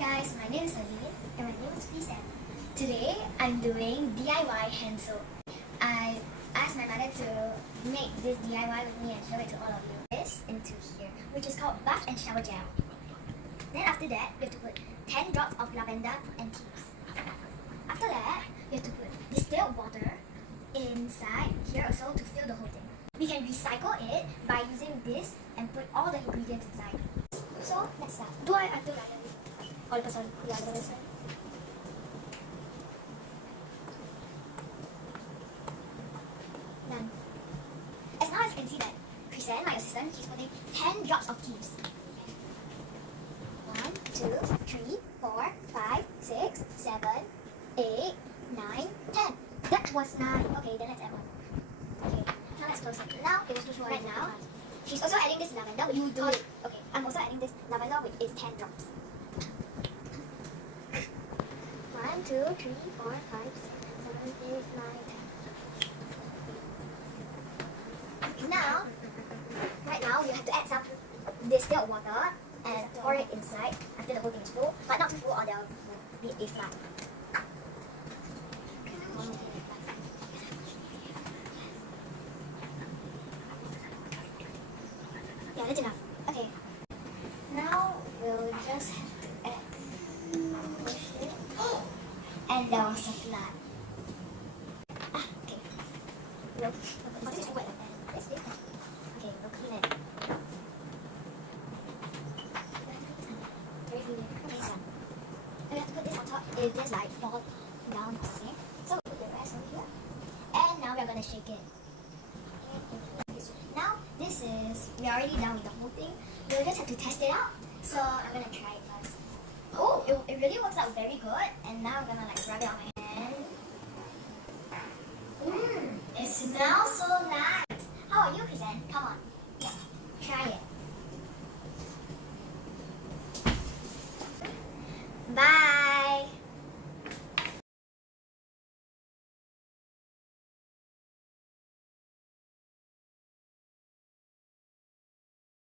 guys, my name is Aline and my name is Lisa. Today I'm doing DIY hand soap. I asked my mother to make this DIY with me and show it to all of you. This into here, which is called bath and shower gel. Then after that, we have to put 10 drops of lavender and thieves. After that, we have to put distilled water inside here also to fill the whole thing. We can recycle it by using this and put all the ingredients inside. So let's start. Do I have to write it? All the person, yeah, the person. Done. As now as you can see that Kristen, my assistant, she's putting 10 drops of thieves. 1, 2, 3, 4, 5, 6, 7, 8, 9, 10. That was 9. Okay, then let's add 1. Okay, now let's close it. Now, it was too short. Right now, she's also adding this lavender. You do it. Okay, I'm also adding this lavender, which is 10 drops. 1, 2, 3, 4, 5, 6, 7, 8, 9, 10. Now, right now, you have to add some distilled water and pour it inside until the whole thing is full, but not too full or there will be a flat. Yeah, that's enough. Okay. Now we'll just have to add it. And there was a flat. Okay. We'll put this wet and this. Okay, we'll clean it. Okay, done. And we have to put this on top. It just like fall down the sink. So we'll put the rest over here. And now we're gonna shake it. Now this is, we're already done with the whole thing. We'll just have to test it out. So I'm gonna try it first. Oh, it really works out very good. And now we're gonna like rub it on my hand. It smells so nice. How are you, Kristen? Come on. Yeah, try it.